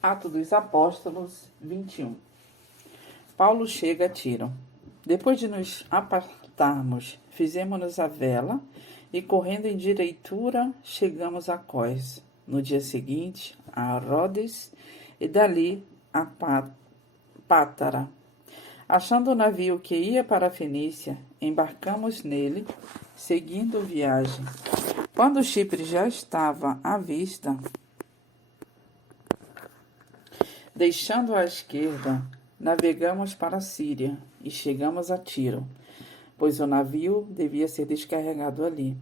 Atos dos Apóstolos 21. Paulo chega a Tiro. Depois de nos apartarmos, fizemos-nos a vela e, correndo em direitura, chegamos a Cós. No dia seguinte, a Rhodes e dali a Pátara. Achando o navio que ia para a Fenícia, embarcamos nele, seguindo viagem. Quando Chipre já estava à vista, deixando à esquerda, navegamos para a Síria e chegamos a Tiro, pois o navio devia ser descarregado ali.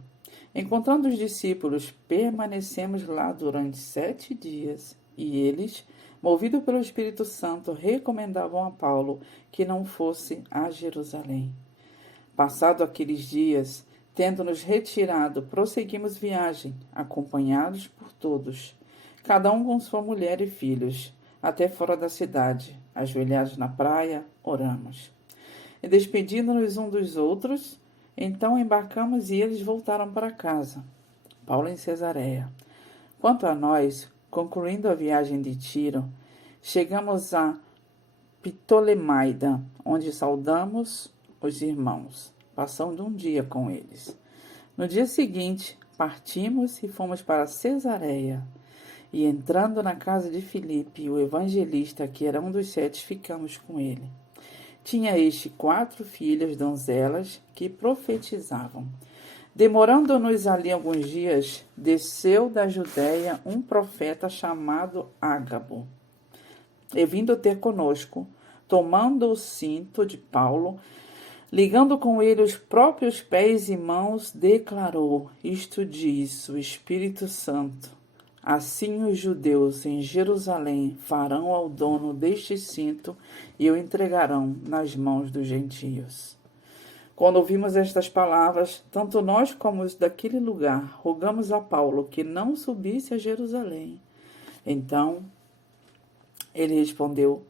Encontrando os discípulos, permanecemos lá durante 7 dias, e eles, movidos pelo Espírito Santo, recomendavam a Paulo que não fosse a Jerusalém. Passado aqueles dias, tendo-nos retirado, prosseguimos viagem, acompanhados por todos, cada um com sua mulher e filhos, até fora da cidade. Ajoelhados na praia, oramos. E despedindo-nos um dos outros, então embarcamos e eles voltaram para casa. Paulo em Cesareia. Quanto a nós, concluindo a viagem de Tiro, chegamos a Ptolemaida, onde saudamos os irmãos, passando um dia com eles. No dia seguinte, partimos e fomos para Cesareia. E entrando na casa de Filipe, o evangelista, que era um dos 7, ficamos com ele. Tinha este 4 filhas donzelas que profetizavam. Demorando-nos ali alguns dias, desceu da Judéia um profeta chamado Ágabo. E vindo ter conosco, tomando o cinto de Paulo, ligando com ele os próprios pés e mãos, declarou: Isto diz o Espírito Santo. Assim os judeus em Jerusalém farão ao dono deste cinto e o entregarão nas mãos dos gentios. Quando ouvimos estas palavras, tanto nós como os daquele lugar, rogamos a Paulo que não subisse a Jerusalém. Então ele respondeu: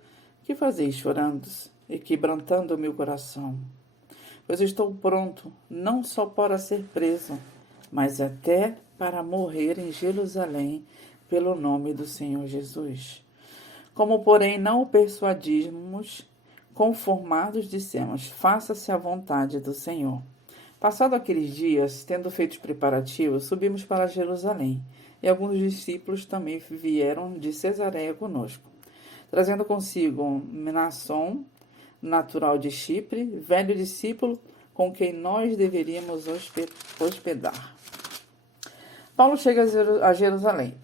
Que fazeis chorando e quebrantando o meu coração? Pois estou pronto, não só para ser preso, mas até para morrer em Jerusalém pelo nome do Senhor Jesus. Como, porém, não o persuadimos, conformados, dissemos: faça-se a vontade do Senhor. Passado aqueles dias, tendo feito os preparativos, subimos para Jerusalém, e alguns discípulos também vieram de Cesareia conosco, trazendo consigo Mnasson, natural de Chipre, velho discípulo, com quem nós deveríamos hospedar. Paulo chega a Jerusalém.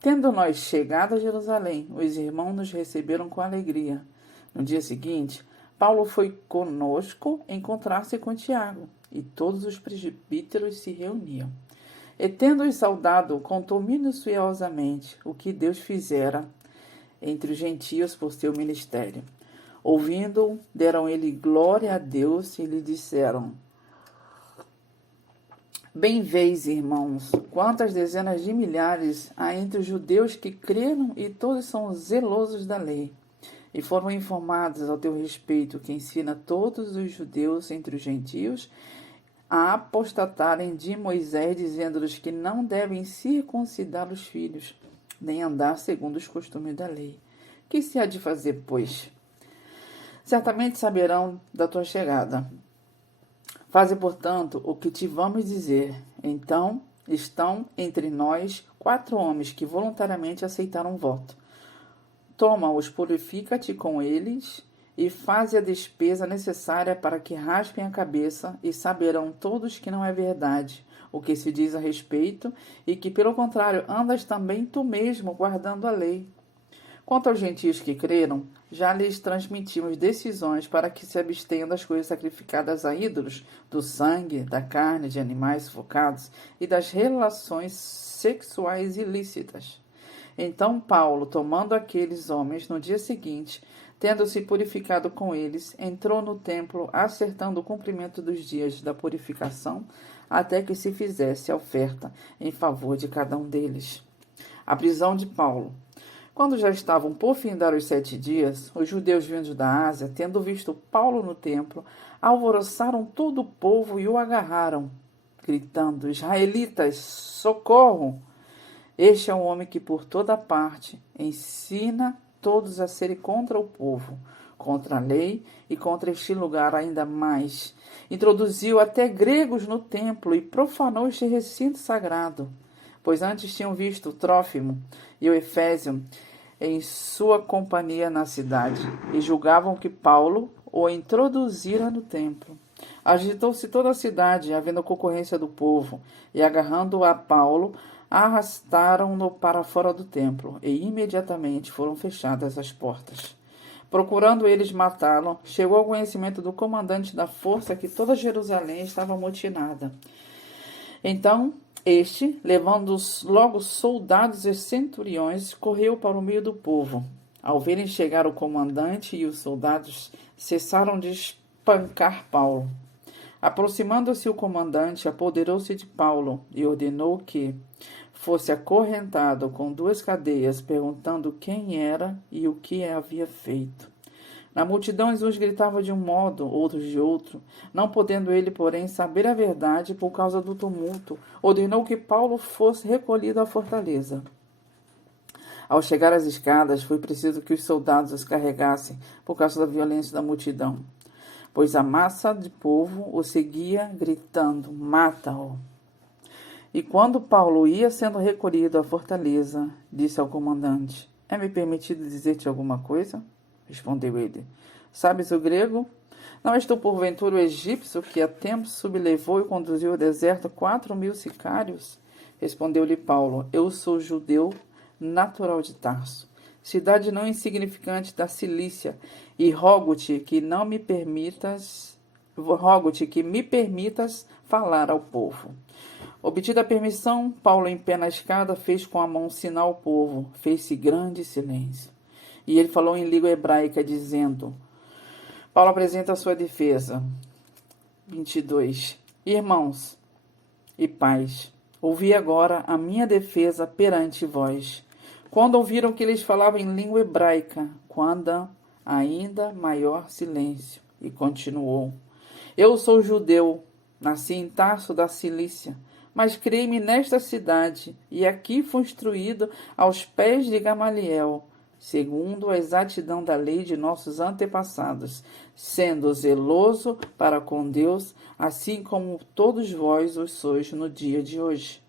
Tendo nós chegado a Jerusalém, os irmãos nos receberam com alegria. No dia seguinte, Paulo foi conosco encontrar-se com Tiago, e todos os presbíteros se reuniam. E tendo-os saudado, contou minuciosamente o que Deus fizera entre os gentios por seu ministério. Ouvindo, deram ele glória a Deus e lhe disseram: Bem vês, irmãos, quantas dezenas de milhares há entre os judeus que creram e todos são zelosos da lei. E foram informados ao teu respeito que ensina todos os judeus entre os gentios a apostatarem de Moisés, dizendo-lhes que não devem circuncidar os filhos, nem andar segundo os costumes da lei. Que se há de fazer, pois? Certamente saberão da tua chegada. Faze, portanto, o que te vamos dizer. Então, estão entre nós 4 homens que voluntariamente aceitaram o voto. Toma-os, purifica-te com eles e faze a despesa necessária para que raspem a cabeça, e saberão todos que não é verdade o que se diz a respeito, e que, pelo contrário, andas também tu mesmo guardando a lei. Quanto aos gentios que creram, já lhes transmitimos decisões para que se abstenham das coisas sacrificadas a ídolos, do sangue, da carne de animais sufocados e das relações sexuais ilícitas. Então Paulo, tomando aqueles homens no dia seguinte, tendo-se purificado com eles, entrou no templo, acertando o cumprimento dos dias da purificação, até que se fizesse a oferta em favor de cada um deles. A prisão de Paulo. Quando já estavam por findar os 7 dias, os judeus vindos da Ásia, tendo visto Paulo no templo, alvoroçaram todo o povo e o agarraram, gritando: Israelitas, socorro! Este é um homem que por toda parte ensina todos a serem contra o povo, contra a lei e contra este lugar ainda mais. Introduziu até gregos no templo e profanou este recinto sagrado, pois antes tinham visto o Trófimo e o Efésio em sua companhia na cidade, e julgavam que Paulo o introduzira no templo. Agitou-se toda a cidade, havendo concorrência do povo, e agarrando a Paulo, arrastaram-no para fora do templo, e imediatamente foram fechadas as portas. Procurando eles matá-lo, chegou ao conhecimento do comandante da força que toda Jerusalém estava amotinada. Então, este, levando logo soldados e centuriões, correu para o meio do povo. Ao verem chegar o comandante e os soldados, cessaram de espancar Paulo. Aproximando-se o comandante, apoderou-se de Paulo e ordenou que fosse acorrentado com 2 cadeias, perguntando quem era e o que havia feito. Na multidão, uns gritavam de um modo, outros de outro. Não podendo ele, porém, saber a verdade por causa do tumulto, ordenou que Paulo fosse recolhido à fortaleza. Ao chegar às escadas, foi preciso que os soldados os carregassem por causa da violência da multidão, pois a massa de povo o seguia, gritando: "Mata-o!" E quando Paulo ia sendo recolhido à fortaleza, disse ao comandante: "É-me permitido dizer-te alguma coisa?" Respondeu ele: "Sabes o grego? Não és tu porventura o egípcio que há tempos sublevou e conduziu ao deserto 4.000 sicários?" Respondeu-lhe Paulo: "Eu sou judeu natural de Tarso, cidade não insignificante da Cilícia, e rogo-te que me permitas falar ao povo." Obtida a permissão, Paulo, em pé na escada, fez com a mão um sinal ao povo. Fez-se grande silêncio. E ele falou em língua hebraica, dizendo: Paulo apresenta a sua defesa. 22. Irmãos e pais, ouvi agora a minha defesa perante vós. Quando ouviram que eles falavam em língua hebraica, quando ainda maior silêncio, e continuou: Eu sou judeu, nasci em Tarso da Cilícia, mas criei-me nesta cidade, e aqui fui instruído aos pés de Gamaliel, segundo a exatidão da lei de nossos antepassados, sendo zeloso para com Deus, assim como todos vós o sois no dia de hoje.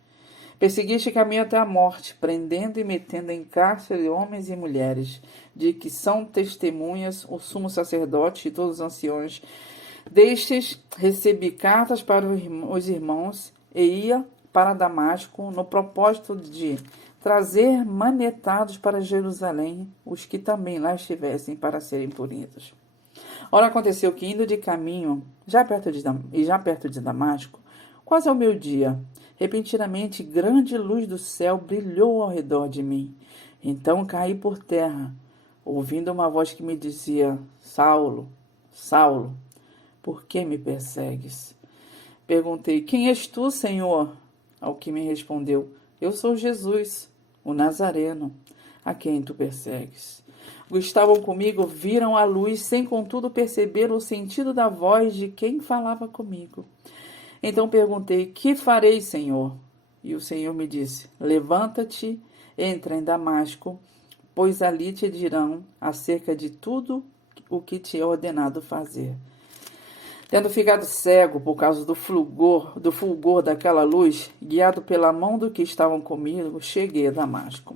Persegui caminho até a morte, prendendo e metendo em cárcere homens e mulheres, de que são testemunhas o sumo sacerdote e todos os anciões. Destes recebi cartas para os irmãos e ia para Damasco no propósito de trazer manietados para Jerusalém os que também lá estivessem para serem punidos. Ora, aconteceu que, indo de caminho, já perto de Damasco, quase ao meio-dia, repentinamente grande luz do céu brilhou ao redor de mim. Então caí por terra, ouvindo uma voz que me dizia: Saulo, Saulo, por que me persegues? Perguntei: Quem és tu, Senhor? Ao que me respondeu: Eu sou Jesus, o Nazareno, a quem tu persegues. Os que estavam comigo viram a luz, sem contudo perceber o sentido da voz de quem falava comigo. Então perguntei: Que farei, Senhor? E o Senhor me disse: Levanta-te, entra em Damasco, pois ali te dirão acerca de tudo o que te é ordenado fazer. Tendo ficado cego por causa do fulgor daquela luz, guiado pela mão do que estavam comigo, cheguei a Damasco.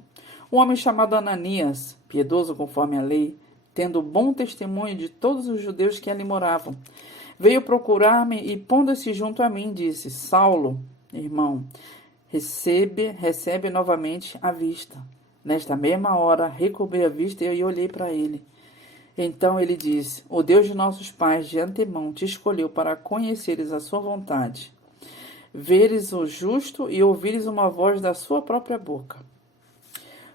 Um homem chamado Ananias, piedoso conforme a lei, tendo bom testemunho de todos os judeus que ali moravam, veio procurar-me e, pondo-se junto a mim, disse: Saulo, irmão, recebe novamente a vista. Nesta mesma hora, recobri a vista e olhei para ele. Então ele disse: O Deus de nossos pais de antemão te escolheu para conheceres a sua vontade, veres o justo e ouvires uma voz da sua própria boca.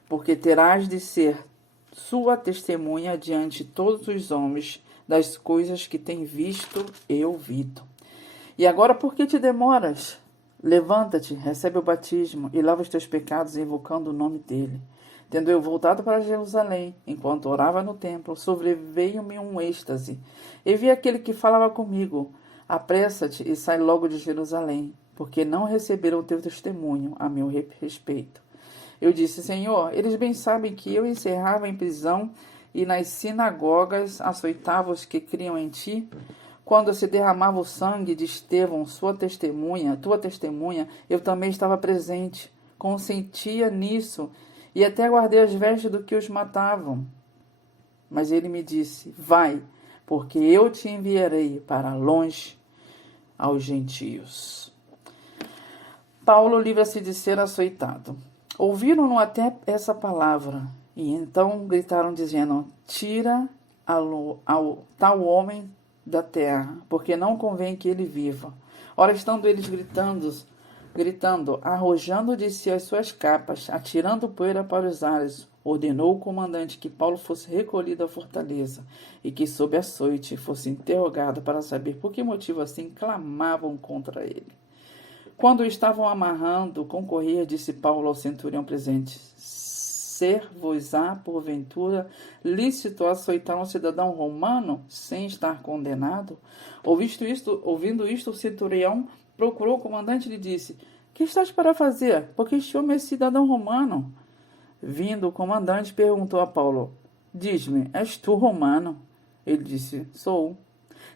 Porque terás de ser sua testemunha diante de todos os homens das coisas que tem visto e ouvido. E agora por que te demoras? Levanta-te, recebe o batismo e lava os teus pecados, invocando o nome dele. Tendo eu voltado para Jerusalém, enquanto orava no templo, sobreveio-me um êxtase. E vi aquele que falava comigo: Apressa-te e sai logo de Jerusalém, porque não receberam o teu testemunho a meu respeito. Eu disse: Senhor, eles bem sabem que eu encerrava em prisão e nas sinagogas açoitava os que criam em ti. Quando se derramava o sangue de Estevão, tua testemunha, eu também estava presente, consentia nisso e até guardei as vestes do que os matavam. Mas ele me disse: vai, porque eu te enviarei para longe aos gentios. Paulo livra-se de ser açoitado. Ouviram-no até essa palavra, e então gritaram dizendo: tira ao tal homem da terra, porque não convém que ele viva. Ora, estando eles gritando, arrojando de si as suas capas, atirando poeira para os ares, ordenou o comandante que Paulo fosse recolhido à fortaleza e que, sob açoite, fosse interrogado para saber por que motivo assim clamavam contra ele. Quando o estavam amarrando, concorria, disse Paulo ao centurião presente: ser-vos-á, porventura, lícito açoitar um cidadão romano sem estar condenado? Ouvindo isto, o centurião procurou o comandante e lhe disse: que estás para fazer? Porque este homem é cidadão romano. Vindo o comandante, perguntou a Paulo: diz-me, és tu romano? Ele disse: sou.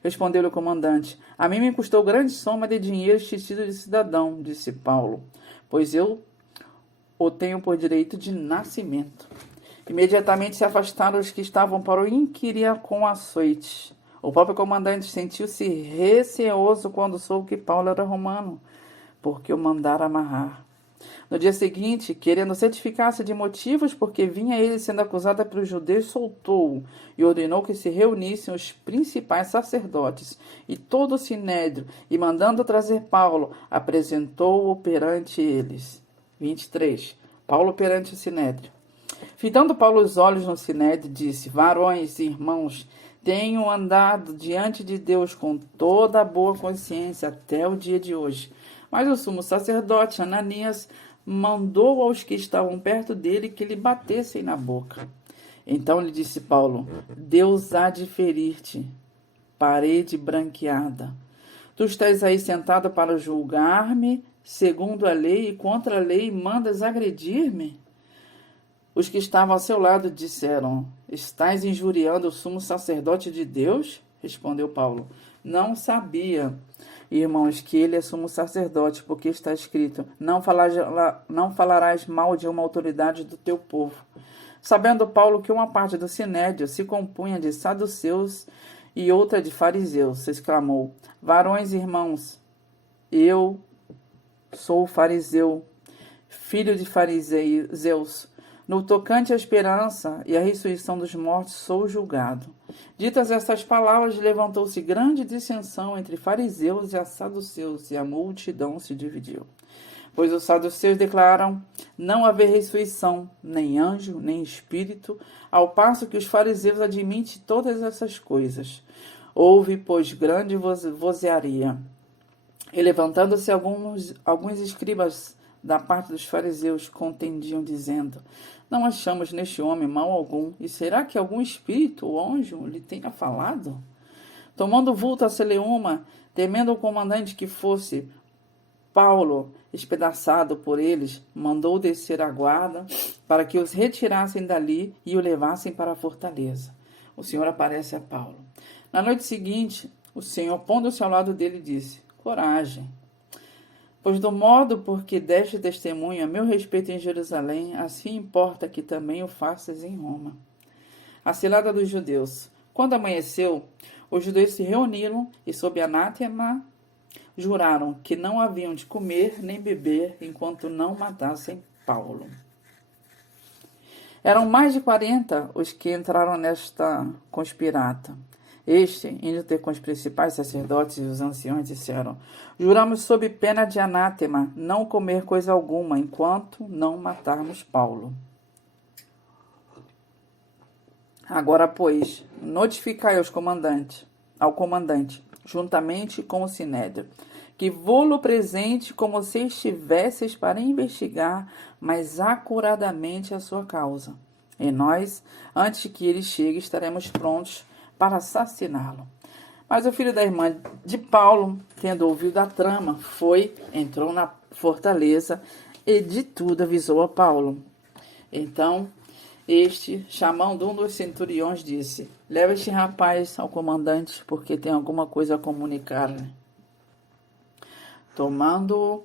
Respondeu-lhe o comandante: a mim me custou grande soma de dinheiro este título de cidadão, disse Paulo, pois eu o tenho por direito de nascimento. Imediatamente se afastaram os que estavam para o inquirir com açoites. O próprio comandante sentiu-se receoso quando soube que Paulo era romano, porque o mandara amarrar. No dia seguinte, querendo certificar-se de motivos porque vinha ele sendo acusado pelos judeus, soltou-o e ordenou que se reunissem os principais sacerdotes e todo o sinédrio, e mandando trazer Paulo, apresentou-o perante eles. 23. Paulo perante o sinédrio. Fitando Paulo os olhos no sinédrio, disse: varões e irmãos, tenho andado diante de Deus com toda a boa consciência até o dia de hoje. Mas o sumo sacerdote Ananias mandou aos que estavam perto dele que lhe batessem na boca. Então lhe disse Paulo: Deus há de ferir-te, parede branqueada. Tu estás aí sentado para julgar-me segundo a lei e contra a lei mandas agredir-me? Os que estavam ao seu lado disseram: estás injuriando o sumo sacerdote de Deus? Respondeu Paulo: não sabia, irmãos, que ele é sumo sacerdote, porque está escrito: não falarás mal de uma autoridade do teu povo. Sabendo Paulo que uma parte do sinédrio se compunha de saduceus e outra de fariseus, exclamou: varões e irmãos, eu sou fariseu, filho de fariseus. No tocante à esperança e à ressurreição dos mortos, sou julgado. Ditas estas palavras, levantou-se grande dissensão entre fariseus e saduceus, e a multidão se dividiu. Pois os saduceus declaram não haver ressurreição, nem anjo, nem espírito, ao passo que os fariseus admitem todas essas coisas. Houve, pois, grande vozearia. E levantando-se alguns escribas da parte dos fariseus, contendiam, dizendo: não achamos neste homem mal algum, e será que algum espírito ou anjo lhe tenha falado? Tomando vulto a Celeuma, temendo o comandante que fosse Paulo espedaçado por eles, mandou descer a guarda para que os retirassem dali e o levassem para a fortaleza. O Senhor aparece a Paulo. Na noite seguinte, o Senhor, pondo-se ao lado dele, disse: coragem, pois do modo por que deste testemunho a meu respeito em Jerusalém, assim importa que também o faças em Roma. A cilada dos judeus. Quando amanheceu, os judeus se reuniram e, sob anátema, juraram que não haviam de comer nem beber enquanto não matassem Paulo. Eram mais de 40 os que entraram nesta conspirata. Este, indo ter com os principais sacerdotes e os anciões, disseram: juramos sob pena de anátema não comer coisa alguma, enquanto não matarmos Paulo. Agora, pois, notificai ao comandante, juntamente com o sinédrio, que vô-lo presente como se estivesseis para investigar mais acuradamente a sua causa. E nós, antes que ele chegue, estaremos prontos para assassiná-lo. Mas o filho da irmã de Paulo, tendo ouvido a trama, entrou na fortaleza e de tudo avisou a Paulo. Então, este, chamando um dos centuriões, disse: leva este rapaz ao comandante, porque tem alguma coisa a comunicar-lhe. Tomando-o,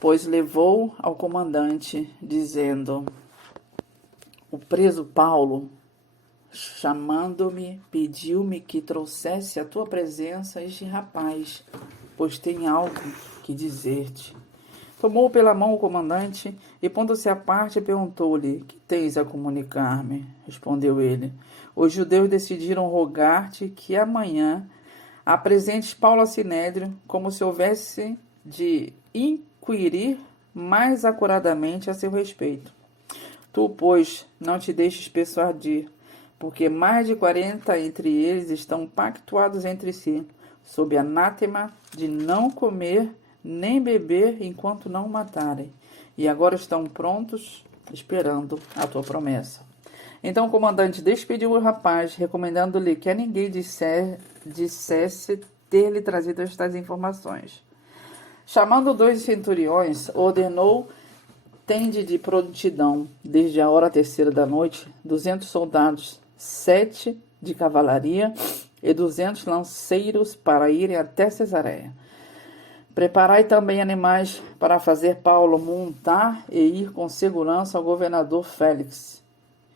pois levou ao comandante, dizendo: o preso Paulo, chamando-me, pediu-me que trouxesse à tua presença este rapaz, pois tem algo que dizer-te. Tomou pela mão o comandante e, pondo-se à parte, perguntou-lhe: que tens a comunicar-me? Respondeu ele: os judeus decidiram rogar-te que amanhã apresentes Paulo a Sinédrio, como se houvesse de inquirir mais acuradamente a seu respeito. Tu, pois, não te deixes persuadir, porque mais de 40 entre eles estão pactuados entre si, sob anátema de não comer nem beber enquanto não o matarem, e agora estão prontos, esperando a tua promessa. Então o comandante despediu o rapaz, recomendando-lhe que a ninguém dissesse ter-lhe trazido estas informações. Chamando 2 centuriões, ordenou: tende de prontidão, desde a hora 3ª da noite, 200 soldados, 7 de cavalaria e 200 lanceiros para irem até Cesareia. Preparai também animais para fazer Paulo montar e ir com segurança ao governador Félix.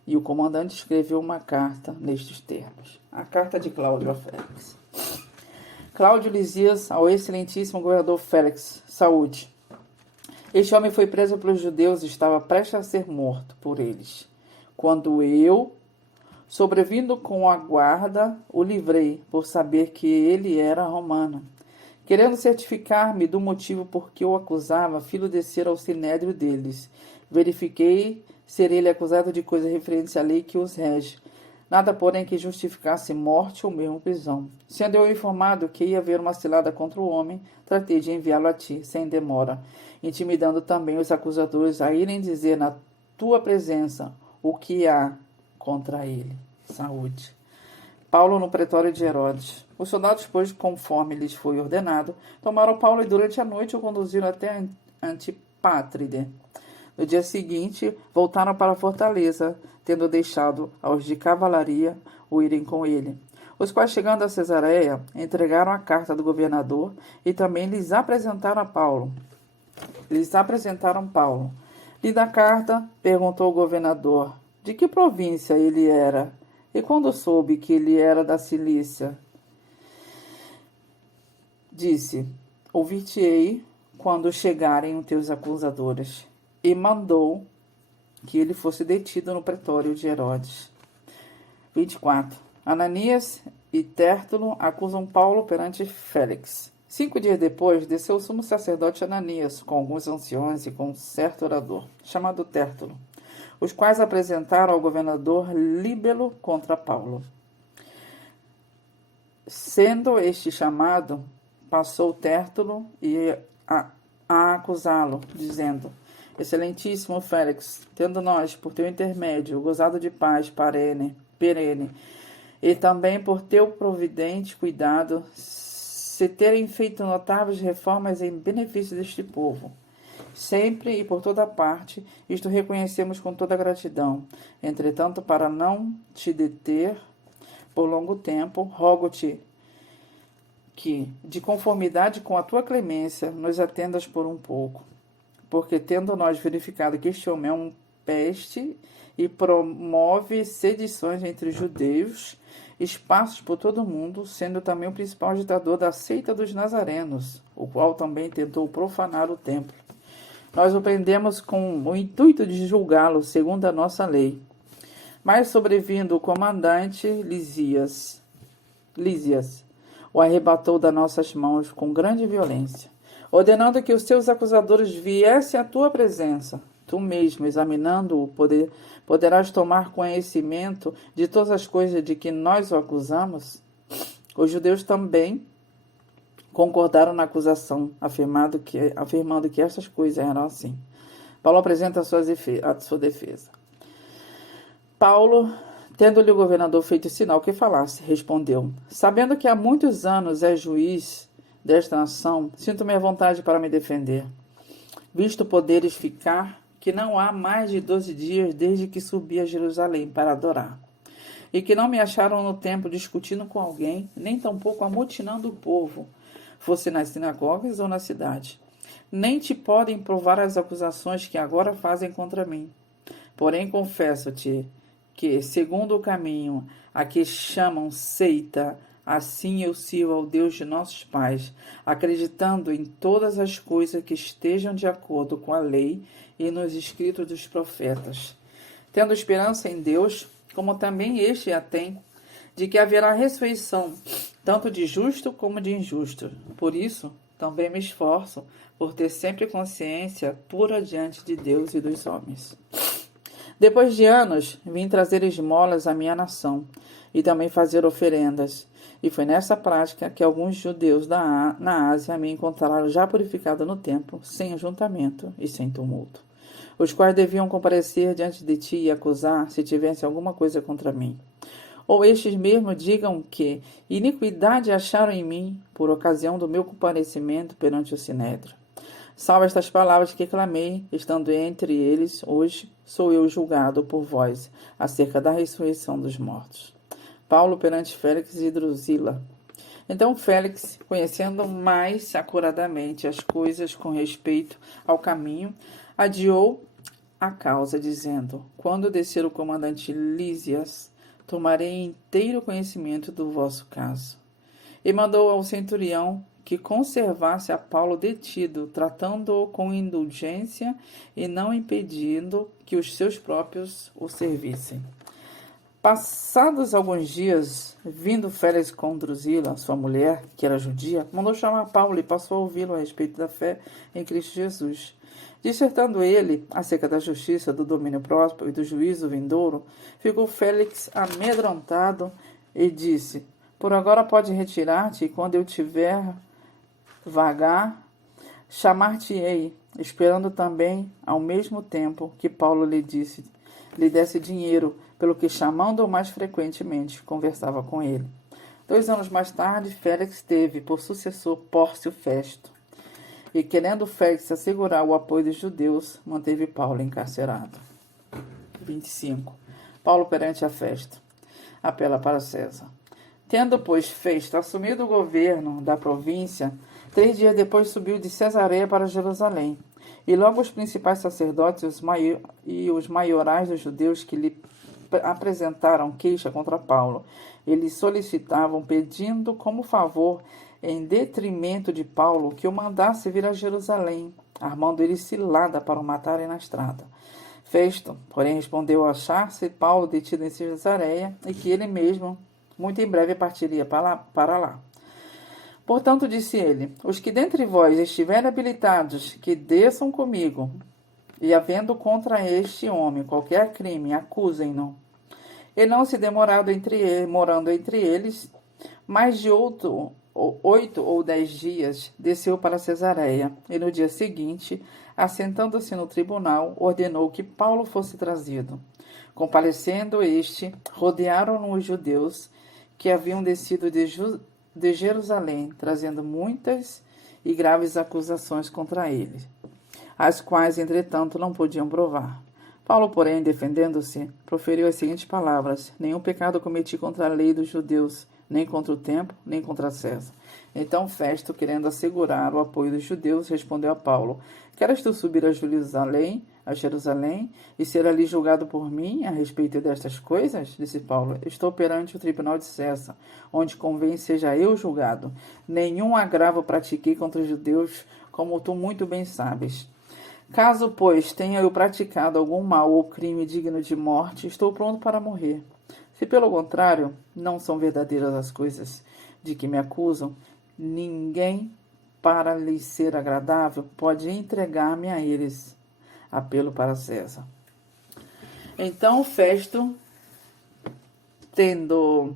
E o comandante escreveu uma carta nestes termos. A carta de Cláudio a Félix. Cláudio Lisias, ao excelentíssimo governador Félix, saúde. Este homem foi preso pelos judeus e estava prestes a ser morto por eles. Quando eu, sobrevindo com a guarda, o livrei, por saber que ele era romano. Querendo certificar-me do motivo por que o acusava, filo descer ao sinédrio deles. Verifiquei ser ele acusado de coisa referente à lei que os rege. Nada, porém, que justificasse morte ou mesmo prisão. Sendo eu informado que ia haver uma cilada contra o homem, tratei de enviá-lo a ti, sem demora, intimidando também os acusadores a irem dizer na tua presença o que há contra ele. Saúde. Paulo no pretório de Herodes. Os soldados, pois, conforme lhes foi ordenado, tomaram Paulo e durante a noite o conduziram até Antipátride. No dia seguinte, voltaram para a fortaleza, tendo deixado aos de cavalaria o irem com ele. Os quais, chegando a Cesareia, entregaram a carta do governador e também lhes apresentaram Paulo. Lida a carta, perguntou o governador de que província ele era, e quando soube que ele era da Cilícia, disse: ouvir-te-ei quando chegarem os teus acusadores. E mandou que ele fosse detido no pretório de Herodes. 24. Ananias e Tértulo acusam Paulo perante Félix. 5 dias depois, desceu o sumo sacerdote Ananias, com alguns anciões e com um certo orador, chamado Tértulo, os quais apresentaram ao governador Líbelo contra Paulo. Sendo este chamado, passou Tértulo a acusá-lo, dizendo: excelentíssimo Félix, tendo nós, por teu intermédio, gozado de paz perene, e também por teu providente cuidado, se terem feito notáveis reformas em benefício deste povo. Sempre e por toda parte, isto reconhecemos com toda gratidão. Entretanto, para não te deter por longo tempo, rogo-te que, de conformidade com a tua clemência, nos atendas por um pouco. Porque, tendo nós verificado que este homem é um peste e promove sedições entre judeus, espaços por todo o mundo, sendo também o principal agitador da seita dos nazarenos, o qual também tentou profanar o templo. Nós o prendemos com o intuito de julgá-lo segundo a nossa lei. Mas, sobrevindo o comandante Lísias, o arrebatou das nossas mãos com grande violência, ordenando que os seus acusadores viessem à tua presença. Tu mesmo, examinando-o, poderás tomar conhecimento de todas as coisas de que nós o acusamos. Os judeus também concordaram na acusação, afirmando que estas coisas eram assim. Paulo apresenta a sua defesa. Paulo, tendo-lhe o governador feito sinal que falasse, respondeu: sabendo que há muitos anos és juiz desta nação, sinto-me à vontade para me defender, visto poderes ficar que não há mais de 12 dias desde que subi a Jerusalém para adorar, e que não me acharam no templo discutindo com alguém, nem tampouco amotinando o povo, fosse nas sinagogas ou na cidade. Nem te podem provar as acusações que agora fazem contra mim. Porém, confesso-te que, segundo o caminho a que chamam seita, assim eu sirvo ao Deus de nossos pais, acreditando em todas as coisas que estejam de acordo com a lei e nos escritos dos profetas, tendo esperança em Deus, como também este a tem, de que haverá ressurreição, tanto de justo como de injusto. Por isso, também me esforço por ter sempre consciência pura diante de Deus e dos homens. Depois de anos, vim trazer esmolas à minha nação e também fazer oferendas. E foi nessa prática que alguns judeus na Ásia me encontraram já purificado no templo, sem ajuntamento e sem tumulto, os quais deviam comparecer diante de ti e acusar se tivessem alguma coisa contra mim. Ou estes mesmos digam que iniquidade acharam em mim por ocasião do meu comparecimento perante o Sinédrio. Salvo estas palavras que clamei, estando entre eles, hoje sou eu julgado por vós, acerca da ressurreição dos mortos. Paulo perante Félix e Drusila. Então Félix, conhecendo mais acuradamente as coisas com respeito ao caminho, adiou a causa, dizendo: quando descer o comandante Lísias, tomarei inteiro conhecimento do vosso caso. E mandou ao centurião que conservasse a Paulo detido, tratando-o com indulgência e não impedindo que os seus próprios o servissem. Passados alguns dias, vindo Félix com Drusila, sua mulher, que era judia, mandou chamar Paulo e passou a ouvi-lo a respeito da fé em Cristo Jesus. Dissertando ele acerca da justiça, do domínio próspero e do juízo vindouro, ficou Félix amedrontado e disse: por agora pode retirar-te, e quando eu tiver vagar, chamar-te-ei, esperando também, ao mesmo tempo que Paulo lhe desse dinheiro, pelo que, chamando-o mais frequentemente, conversava com ele. 2 anos mais tarde, Félix teve por sucessor Pórcio Festo, e, querendo Félix assegurar o apoio dos judeus, manteve Paulo encarcerado. 25. Paulo perante a Festo. Apela para César. Tendo, pois, Festo assumido o governo da província, 3 dias depois subiu de Cesareia para Jerusalém. E logo os principais sacerdotes e os maiorais dos judeus que lhe apresentaram queixa contra Paulo, eles solicitavam, pedindo como favor, em detrimento de Paulo, que o mandasse vir a Jerusalém, armando ele cilada para o matarem na estrada. Festo, porém, respondeu achar-se Paulo detido em Cesareia e que ele mesmo, muito em breve, partiria para lá. Portanto, disse ele: os que dentre vós estiverem habilitados, que desçam comigo, e havendo contra este homem qualquer crime, acusem-no. E não se demorando entre eles, mais de 8 ou 10 dias, desceu para Cesareia, e no dia seguinte, assentando-se no tribunal, ordenou que Paulo fosse trazido. Comparecendo este, rodearam-no os judeus, que haviam descido de Jerusalém, trazendo muitas e graves acusações contra ele, as quais, entretanto, não podiam provar. Paulo, porém, defendendo-se, proferiu as seguintes palavras: nenhum pecado cometi contra a lei dos judeus, nem contra o templo, nem contra César. Então Festo, querendo assegurar o apoio dos judeus, respondeu a Paulo: queres tu subir a Jerusalém, e ser ali julgado por mim a respeito destas coisas? Disse Paulo: estou perante o tribunal de César, onde convém seja eu julgado. Nenhum agravo pratiquei contra os judeus, como tu muito bem sabes. Caso, pois, tenha eu praticado algum mal ou crime digno de morte, estou pronto para morrer. Se, pelo contrário, não são verdadeiras as coisas de que me acusam, ninguém, para lhes ser agradável, pode entregar-me a eles. Apelo para César. Então, Festo, tendo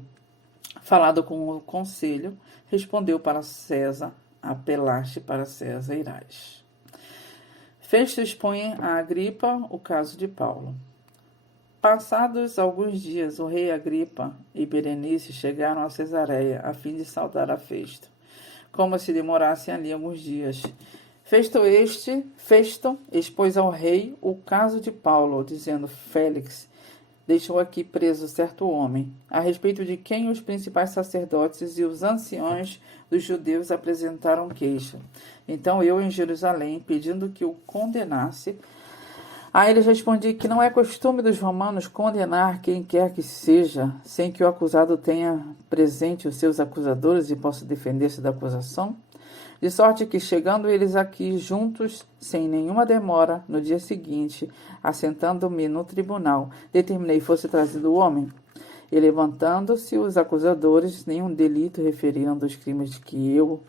falado com o conselho, respondeu para César: apelaste para César, irás. Festo expõe a Agripa o caso de Paulo. Passados alguns dias, o rei Agripa e Berenice chegaram a Cesareia, a fim de saudar a Festo, como se demorassem ali alguns dias. Festo expôs ao rei o caso de Paulo, dizendo: Félix deixou aqui preso certo homem, a respeito de quem os principais sacerdotes e os anciões dos judeus apresentaram queixa. Então eu, em Jerusalém, pedindo que o condenasse, a eles respondi que não é costume dos romanos condenar quem quer que seja, sem que o acusado tenha presente os seus acusadores e possa defender-se da acusação. De sorte que, chegando eles aqui juntos, sem nenhuma demora, no dia seguinte, assentando-me no tribunal, determinei fosse trazido o homem. E levantando-se os acusadores, nenhum delito referiram dos crimes que eu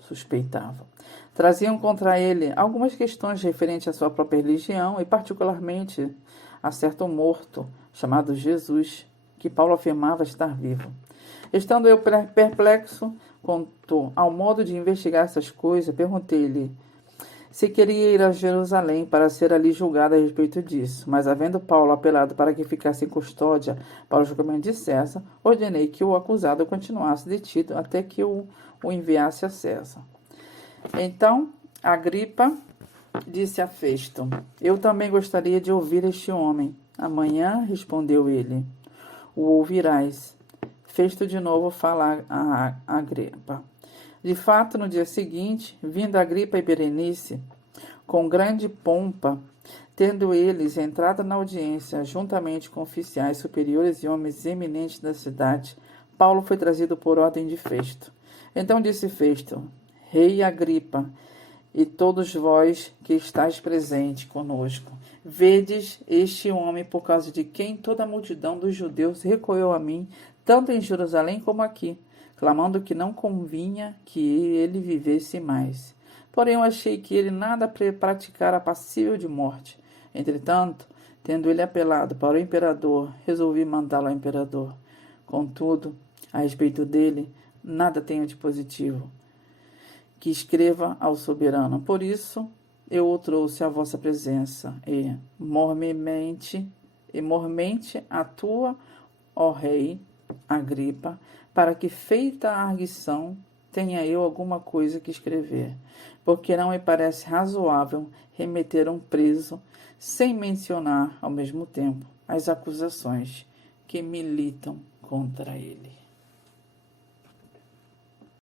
suspeitava. Traziam contra ele algumas questões referentes à sua própria religião e particularmente a certo morto chamado Jesus, que Paulo afirmava estar vivo. Estando eu perplexo quanto ao modo de investigar essas coisas, perguntei-lhe se queria ir a Jerusalém para ser ali julgado a respeito disso. Mas, havendo Paulo apelado para que ficasse em custódia para o julgamento de César, ordenei que o acusado continuasse detido até que o enviasse a César. Então, Agripa disse a Festo: eu também gostaria de ouvir este homem. Amanhã, respondeu ele, o ouvirás. Festo de novo fala a Agripa. De fato, no dia seguinte, vindo Agripa e Berenice, com grande pompa, tendo eles entrado na audiência, juntamente com oficiais superiores e homens eminentes da cidade, Paulo foi trazido por ordem de Festo. Então disse Festo: Rei Agripa, e todos vós que estáis presente conosco, vedes este homem por causa de quem toda a multidão dos judeus recorreu a mim, tanto em Jerusalém como aqui, clamando que não convinha que ele vivesse mais. Porém, eu achei que ele nada praticara passível de morte. Entretanto, tendo ele apelado para o imperador, resolvi mandá-lo ao imperador. Contudo, a respeito dele, nada tenho de positivo que escreva ao soberano. Por isso, eu o trouxe à vossa presença, e mormente atua, ó rei Agripa, para que, feita a arguição, tenha eu alguma coisa que escrever, porque não me parece razoável remeter um preso sem mencionar, ao mesmo tempo, as acusações que militam contra ele.